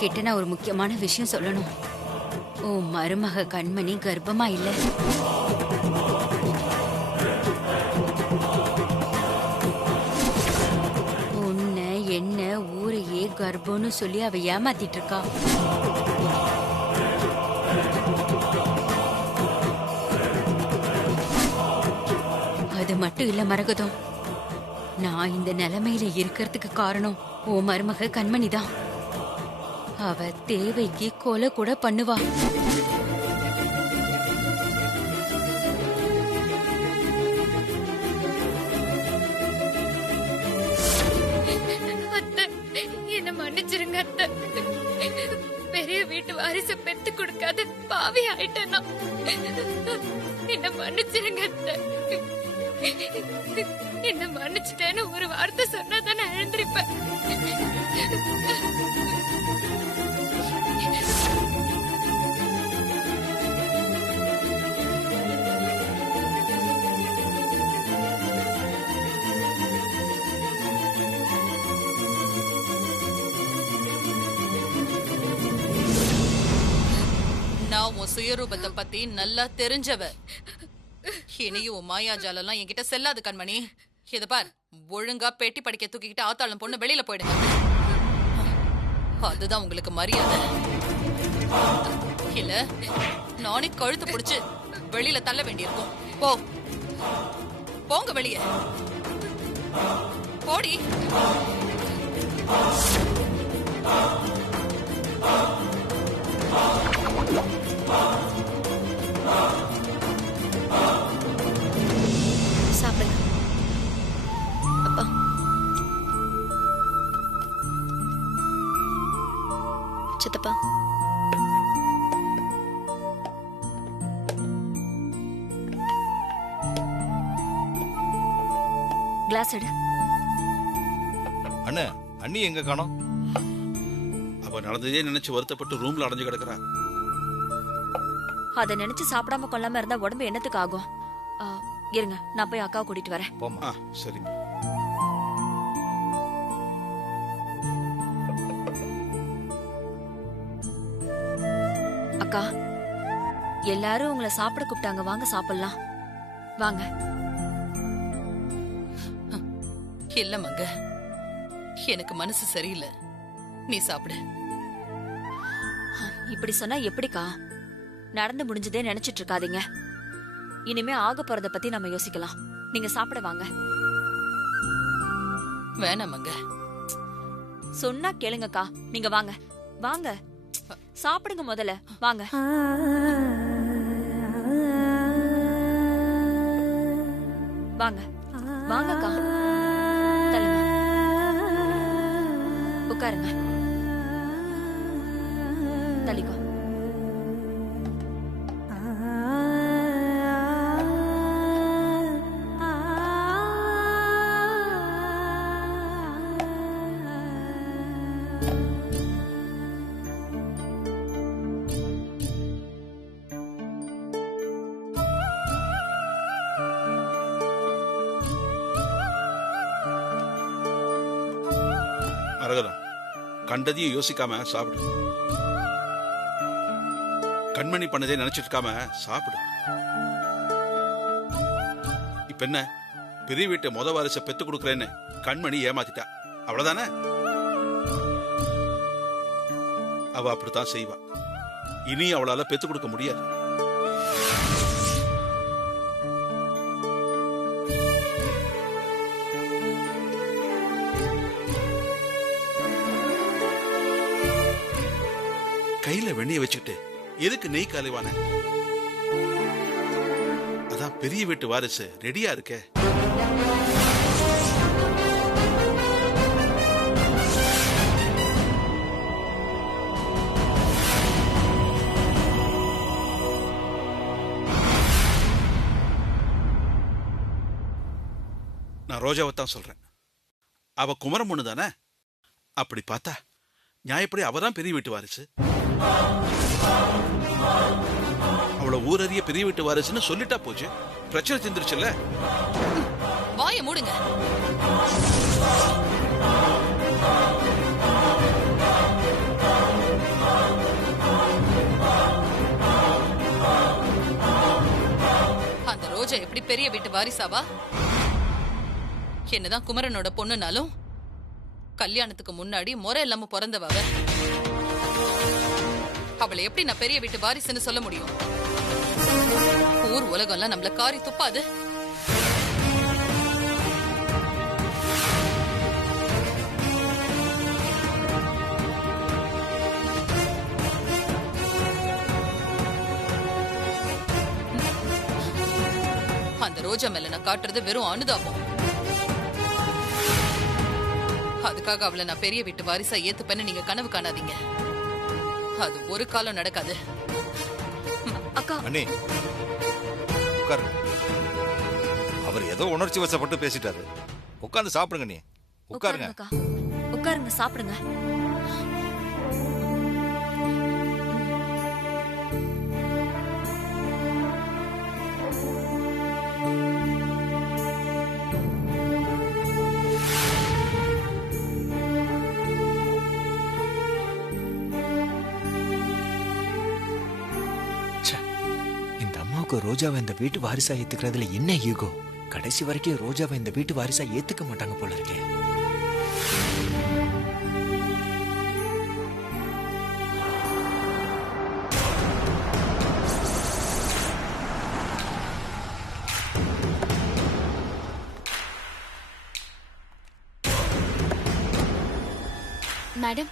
உன்கிட்ட நான் ஒரு முக்கியமான விஷயம் சொல்லணும். உன் மருமக கண்மணி கர்ப்பமா இல்ல. உன்னை என்ன ஊரையே கர்ப்பம்னு சொல்லி அவ ஏமாத்திட்டு இருக்கா. அது மட்டும் இல்ல மரகதம், நான் இந்த நிலைமையில இருக்கிறதுக்கு காரணம் உன் மருமக கண்மணிதான். அவ தேவைக்கு கொலை கூட பண்ணுவா. அத்தை, என்ன மன்னிச்சிருங்க அத்தை. பெரிய வீட்டு வாரிசு பெத்து கொடுக்காத பாவி ஆயிட்டேனா. என்ன மன்னிச்சிருங்க அத்தை. என்ன மன்னிச்சுட்டேன்னு ஒரு வார்த்தை சொன்னாதான் நான் எழுந்திருப்பேன். நான் உன் சுயரூபத்தை பத்தி நல்லா தெரிஞ்சவ. இனியும் உன் மாயாஜாலெல்லாம் என்கிட்ட செல்லாது கண்மணி. இத பார், ஒழுங்கா பெட்டி படிக்க தூக்கிக்கிட்டு ஆத்தாளம் பொண்ணு வெளியில போயிடுங்க. அதுதான் உங்களுக்கு மரியாதை. இல்ல நானே கழுத்து பிடிச்சு வெளியில தள்ள வேண்டியிருக்கும். போ, போங்க வெளியே. போடி. சாப்பிடுங்க அப்பா. சித்தப்பா, கிளாஸ் எடு. அண்ணா, அண்ணி எங்க காணோம்? அவ நடந்ததே நினைச்சு வருத்தப்பட்டு ரூம்ல அடைஞ்சு கிடக்குறா. அதை நினைச்சு சாப்பிடாம கொள்ளாம இருந்தா உடம்பு என்னத்துக்கு ஆகும்? இருங்க, நான் போய் அக்காவை கூட்டிட்டு வரேன். போமா. சரி. அக்கா, எல்லாரும் உங்களை சாப்பிட கூப்பிட்டாங்க, வாங்க சாப்பிடலாம். வாங்க. இல்ல மங்க, எனக்கு மனசு சரியில்லை. நீ சாப்பிடு. இப்படி சொன்னா எப்படிக்கா? நடந்து முடிஞ்சதே நினைச்சிட்டு இருக்காதீங்க. இனிமே ஆக போறத பத்தி நம்ம யோசிக்கலாம். நீங்க சாப்பிட வாங்க. வேணாம் மங்க. சொன்னா கேளுங்கக்கா. நீங்க வாங்க வாங்க, சாப்பிடுங்க முதல்ல. வாங்க. வாங்க வாங்கக்கா. தள்ளுங்க, உட்காருங்க. தள்ளிக்கோ. மரகதம், கண்டதையும் யோசிக்காம சாப்பிடு. கண்மணி பண்ணதே நினைச்சிட்டு இருக்காம சாப்பிடு. இப்ப என்ன, பெரிய வீட்டு முத வாரிசை பெத்து கொடுக்கறேன்னு கண்மணி ஏமாத்திட்டா, அவ்வளவுதானே? அவ அப்படித்தான் செய்வா. இனி அவளால பெத்து கொடுக்க முடியாது. கையில வெண்ணிய வச்சுக்கிட்டு எதுக்கு நெய் காலைவான? அதான் பெரிய வீட்டு வாரிசு ரெடியா இருக்கே. நான் ரோஜாவைத்தான் சொல்றேன். அவ குமரம் பொண்ணு தானே? அப்படி பார்த்தா நியாயப்படி அவதான் பெரிய வீட்டு வாரிசு. அவளை ஊரறிய பெரிய வீட்டு வாரிசுன்னு சொல்லிட்டா போச்சு, பிரச்சனை தீர்ந்துருச்சுல்ல. வாயை மூடுங்க. ரோஜா எப்படி பெரிய வீட்டு வாரிசாவா? என்னதான் குமரனோட பொண்ணுனாலும் கல்யாணத்துக்கு முன்னாடி முறை இல்லாம பிறந்தவ அவ. அவளை எப்படி நான் பெரிய வீட்டு வாரிசுன்னு சொல்ல முடியும்? ஊர் உலகம்லாம் நம்மள காரி துப்பாது. அந்த ரோஜா மேல நான் காட்டுறது வெறும் அனுதாபம். அதுக்காக அவளை நான் பெரிய வீட்டு வாரிசா ஏத்துப்பேன்னு நீங்க கனவு காணாதீங்க. அது ஒரு காலம் நடக்காது. அக்கா அண்ணே உட்காருங்க. அவர் ஏதோ உணர்ச்சி வசப்பட்டு பேசிட்டாரு. உட்கார்ந்து சாப்பிடுங்க. நீ உட்காருங்க. அக்கா உட்காருங்க, சாப்பிடுங்க. ரோஜாவை இந்த வீட்டு வாரிசா ஏத்துக்கிறதுல என்ன ஈகோ? கடைசி வரைக்கும் ரோஜாவை இந்த வீட்டு வாரிசா ஏத்துக்க மாட்டாங்க போல இருக்கே. மேடம்,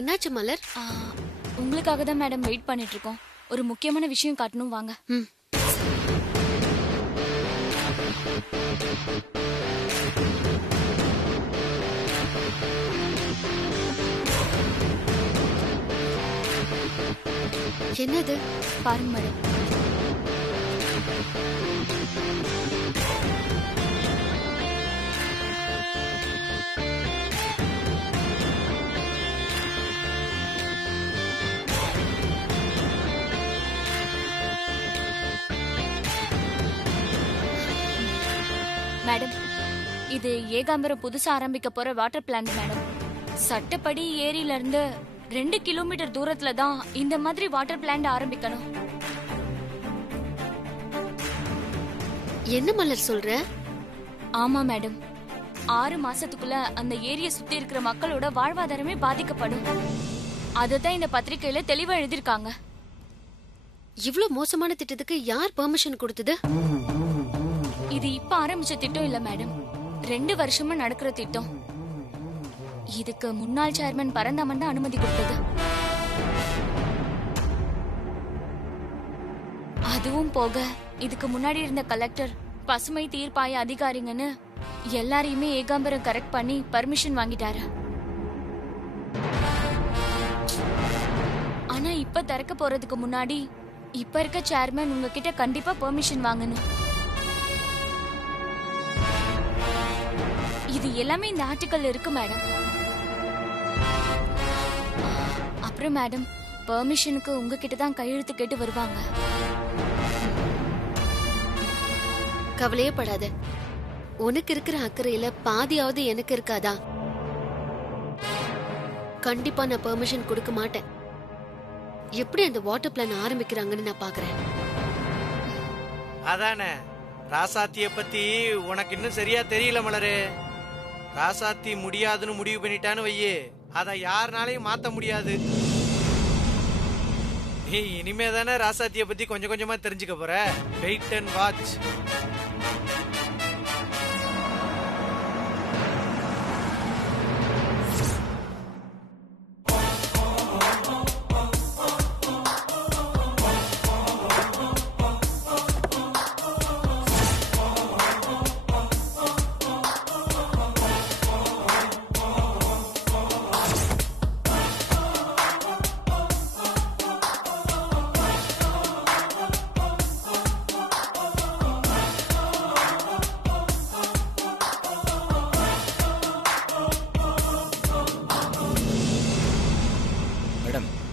என்னாச்சு மலர்? உங்களுக்காக தான் மேடம் வெயிட் பண்ணிட்டு இருக்கோம். ஒரு முக்கியமான விஷயம் காட்டணும், வாங்க. என்னது? பாருங்க மேடம். மேடம், இது ஏகாம்பரம் புதுசா ஆரம்பிக்க போற வாட்டர் பிளான்ட் மேடம். சட்டப்படி ஏரியில இருந்து 2 கிலோமீட்டர் தூரத்துல தான் இந்த மாதிரி வாட்டர் பிளான்ட் ஆரம்பிக்கணும். என்ன மலர் சொல்ற? ஆமா மேடம், 6 மாசத்துக்குள்ள அந்த ஏரியை சுத்தி இருக்கிற மக்களோட வாழ்வாதாரமே பாதிக்கப்படும். அததான் இந்த பத்திரிகையில தெளிவா எழுதிருக்காங்க. இவ்ளோ மோசமான திட்டத்துக்கு யார் பெர்மிஷன் கொடுத்தது? இது இப்ப ஆரம்பிச்ச திட்டம் இல்ல மேடம், 2 வருஷமா நடக்கிற திட்டம். இதுக்கு முன்னாள் சேர்மன் பரந்தாமன் தான் அனுமதி கொடுத்தது. அதுவும் போக இதுக்கு முன்னாடி இருந்த கலெக்டர், பசுமை தீர்ப்பாய அதிகாரிங்கன்னு எல்லாரையுமே ஏகாம்பரம் கரெக்ட் பண்ணி பர்மிஷன் வாங்கிட்டாரு. ஆனா இப்ப திறக்க போறதுக்கு முன்னாடி இப்ப இருக்க சேர்மன் உங்ககிட்ட கண்டிப்பா பெர்மிஷன் வாங்கணும். இது எல்லாமே இந்த ஆர்டிக்கல்ல இருக்கு மேடம். அப்புறம் மேடம், பெர்மிஷனுக்கு உங்ககிட்ட தான் கையெழுத்து கேட்டு வருவாங்க. கவலையே படாத. உனக்கு இருக்கிற அக்கறையில பாதியாவது எனக்கு இருக்காதா? கண்டிப்பா நான் பெர்மிஷன் கொடுக்க மாட்டேன். எப்படி அந்த வாட்டர் பிளான் ஆரம்பிக்கிறாங்கன்னு நான் பாக்குறேன். அதானே, ராசாத்திய பத்தி உனக்கு இன்னும் சரியா தெரியல மலரு. ராசாத்தி முடியாதுன்னு முடிவு பண்ணிட்டான்னு வையே, அதை யாருனாலையும் மாத்த முடியாது. நீ இனிமே தானே ராசாத்திய பத்தி கொஞ்சம் கொஞ்சமா தெரிஞ்சுக்க போற. Wait and watch.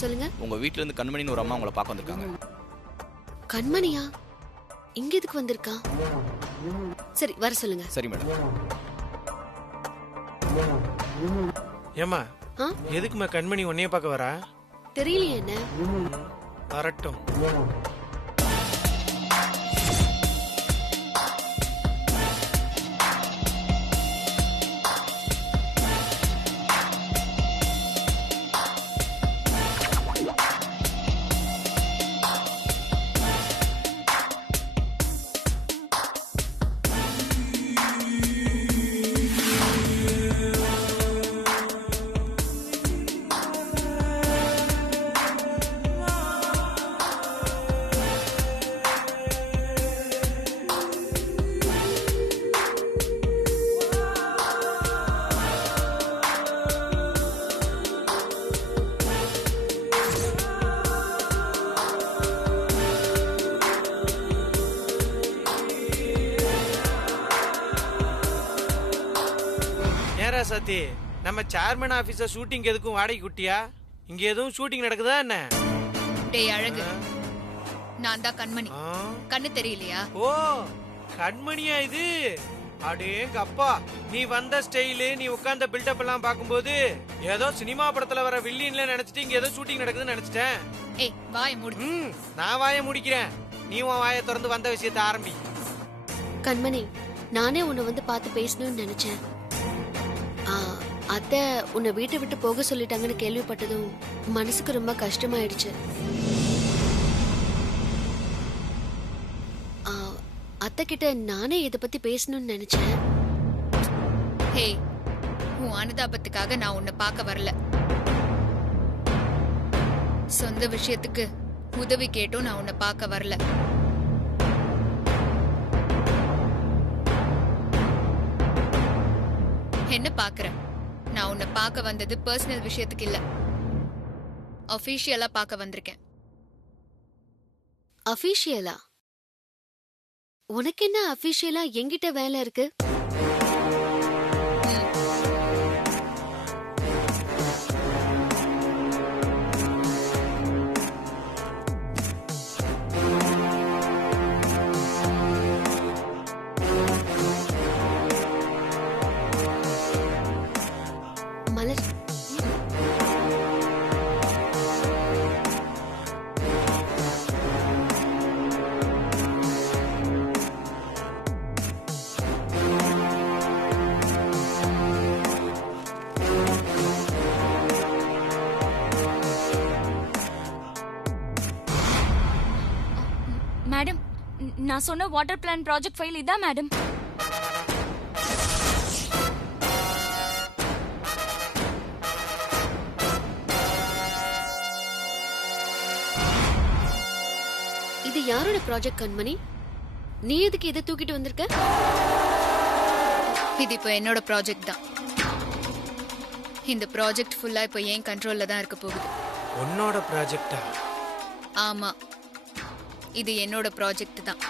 சொல்லுங்க. உங்க வீட்ல இருந்து கண்மணின்னு ஒரு அம்மா உங்களை பார்க்க வந்திருக்காங்க. கண்மணியா? இங்க எதுக்கு வந்திருக்கா? சரி, வர சொல்லுங்க. சரி மேடம். ஏமா, எதுக்குமா கண்மணி உன்னைய பார்க்க வரா? தெரியலையே. என்ன வரட்டும். ராசாத்தி, நம்ம சேர்மன் ஆபீஸர் ஷூட்டிங் எதுக்கும் வாடகை குட்டியா? இங்க எதுவும் ஷூட்டிங் நடக்குதா என்ன? டேய் அழகு, நான் தான் கண்மணி. கண்ணு தெரியலையா? ஓ, கண்மணியா இது? அடேங்க அப்பா, நீ வந்த ஸ்டைலு, நீ உட்கார்ந்த பில்டப் எல்லாம் பாக்கும்போது ஏதோ சினிமா படத்துல வர வில்லியன்ல நினைச்சிட்டு இங்க ஏதோ ஷூட்டிங் நடக்குதுன்னு நினைச்சிட்டேன். ஏய் வாயை மூடு. நான் வாயை முடிக்கிறேன், நீ உன் வாயை திறந்து வந்த விஷயத்தை ஆரம்பி. கண்மணி, நானே உன்னை வந்து பார்த்து பேசணும்னு நினைச்சேன். அத்தை உன்னை வீட்டை விட்டு போக சொல்லிட்டாங்கன்னு கேள்விப்பட்டதும் மனசுக்கு ரொம்ப கஷ்டமாயிடுச்சு. அத்தை கிட்ட நானே இத பத்தி பேசணும்னு நினைச்சேன். ஹே, உன் அனுதாபத்துக்காக நான் உன்னை பார்க்க வரல. சொந்த விஷயத்துக்கு உதவி கேட்டும் நான் உன்னை பார்க்க வரல. என்ன பாக்குற? நான் உன்னை பார்க்க வந்தது பர்சனல் விஷயத்துக்கு இல்ல, அபிஷியலா பார்க்க வந்திருக்கேன். அபிஷியலா? உனக்கு என்ன அபிஷியலா என்கிட்ட வேலை இருக்கு? மலர், மேடம், நான் சொன்ன வாட்டர் பிளான் ப்ராஜெக்ட் ஃபைல் இதான் மேடம். இது யாரோட ப்ராஜெக்ட் கண்மணி? நீ எதுக்கு இதை தூக்கிட்டு வந்திருக்க? இது இப்போ என்னோட ப்ராஜெக்ட் தான். இந்த ப்ராஜெக்ட் ஃபுல்லா இப்போ என் கண்ட்ரோல்ல தான் இருக்க போகுது. உன்னோட ப்ராஜெக்டா? ஆமா, இது என்னோட ப்ராஜெக்ட் தான்.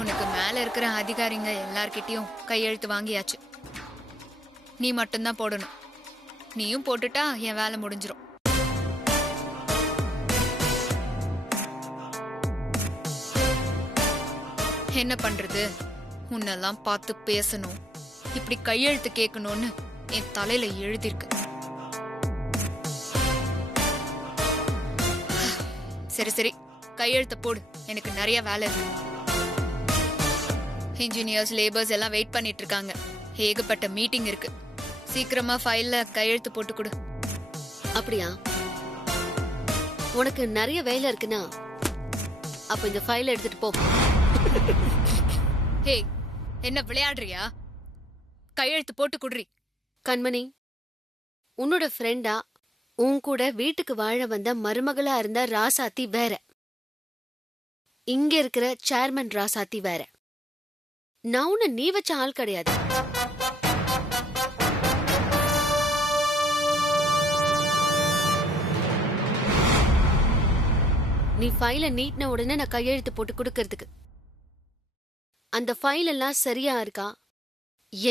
உனக்கு மேல இருக்கிற அதிகாரிங்க எல்லார்கிட்டயும் கையெழுத்து வாங்கியாச்சு. நீ மட்டும்தான் போடணும். நீயும் போட்டுட்டா என் வேலை முடிஞ்சிரும். என்ன பண்றது? உன்னெல்லாம் பார்த்து பேசணும், இப்படி கையெழுத்து கேட்கணும்னு என் தலையில எழுதிருக்கு. சரி சரி, கையெழுத்த போடு, எனக்கு நிறைய வேலை இருக்கு. இன்ஜினியர்ஸ், லேபர்ஸ் எல்லாம் வெயிட் பண்ணிட்டு இருக்காங்க. ஏகப்பட்ட மீட்டிங் இருக்கு. சீக்கிரமா ஃபைல்ல கையெழுத்து போட்டு கொடு. அப்படியா? உனக்கு நிறைய வேலை இருக்குன்னா அப்ப இந்த ஃபைல் எடுத்துட்டு போ. ஹே, என்ன விளையாடுறியா? கையெழுத்து போட்டு குடுறி. கண்மணி, உன்னோட ஃப்ரெண்டா உன் கூட வீட்டுக்கு வாழ வந்த மருமகளா இருந்த ராசாத்தி வேற, இங்க இருக்கிற சேர்மன் ராசாத்தி வேற. நான் உன்னை நீ வச்ச ஆள் கிடையாது. நீ ஃபைல நீட்டின உடனே நான் கையெழுத்து போட்டு கொடுக்கறதுக்கு. அந்த ஃபைல் எல்லாம் சரியா இருக்கா,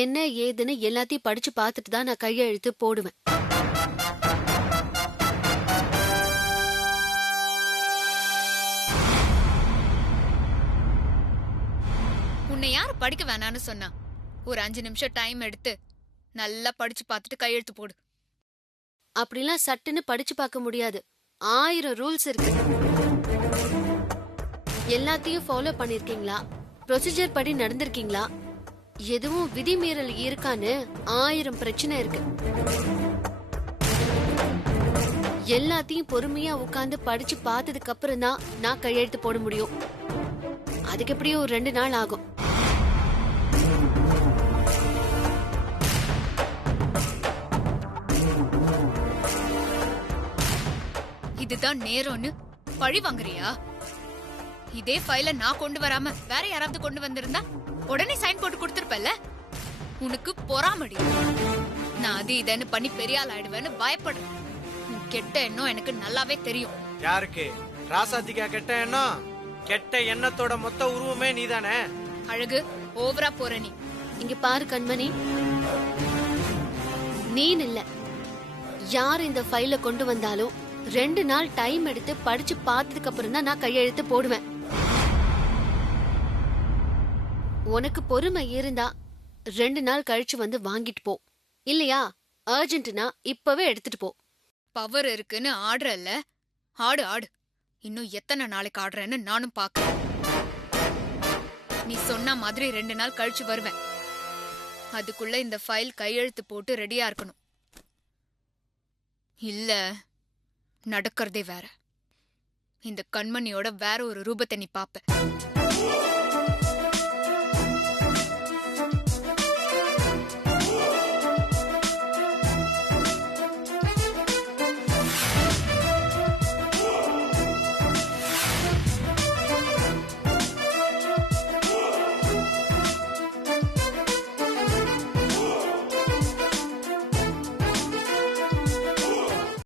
என்ன ஏதுன்னு எல்லாத்தையும் படிச்சு பார்த்துட்டு தான் நான் கையெழுத்து போடுவேன். உன்னை யாரு படிக்க வேணான்னு சொன்னா? ஒரு 5 நிமிஷம் டைம் எடுத்து நல்லா படிச்சு பார்த்துட்டு கையெழுத்து போடு. அப்படிலாம் சட்டுன்னு படிச்சு பார்க்க முடியாது. 1000 ரூல்ஸ் இருக்கு. எல்லாத்தையும் ஃபாலோ பண்ணிருக்கீங்களா? ப்ரொசீஜர் படி நடந்திருக்கீங்களா? எதுவும் விதிமீறல் இருக்கான்னு 1000 பிரச்சனை இருக்கு. எல்லாத்தையும் பொறுமையா உட்கார்ந்து படிச்சு பார்த்ததுக்கு அப்புறம் தான் நான் கையெழுத்து போட முடியும். அதுக்கு எப்படியும் 2 நாள் ஆகும். இதுதான் நேரம்னு பழி வாங்குறியா? இதே ஃபைல நான் கொண்டு வராம வேற யாராவது கொண்டு வந்திருந்தா உடனே சைன் போட்டு கொடுத்திருப்பல. உனக்கு பொறாமடி. நான் அது இதன்னு பண்ணி பெரிய ஆள் ஆயிடுவேன்னு பயப்படுறேன். கெட்ட எண்ணம் எனக்கு நல்லாவே தெரியும். யாருக்கு? ராசாத்திக்கா கெட்ட எண்ணம்? கெட்ட எண்ணத்தோட மொத்த உருவமே நீதானே. அழகு, ஓவரா போற நீ. இங்க பாரு கண்மணி, நீன்னு இல்ல, யார் இந்த ஃபைல கொண்டு வந்தாலும் 2 நாள் டைம் எடுத்து படிச்சு பார்த்ததுக்கு அப்புறம் தான் நான் கையெழுத்து போடுவேன். உனக்கு பொறுமை இருந்தா 2 நாள் கழிச்சு வந்து வாங்கிட்டு போ. இல்லையா அர்ஜென்ட்னா இப்பவே எடுத்துட்டு போ. பவர் இருக்குன்னு ஆடுறல்ல, ஆடு ஆடு. இன்னும் எத்தனை நாளைக்கு ஆடுறேன்னு நானும் பாக்கிறேன். நீ சொன்ன மாதிரி 2 நாள் கழிச்சு வருவேன். அதுக்குள்ள இந்த ஃபைல் கையெழுத்து போட்டு ரெடியா இருக்கணும். இல்ல நடக்கிறதே வேற. இந்த கண்மணியோட வேற ஒரு ரூபத்தை நீ பாப்ப.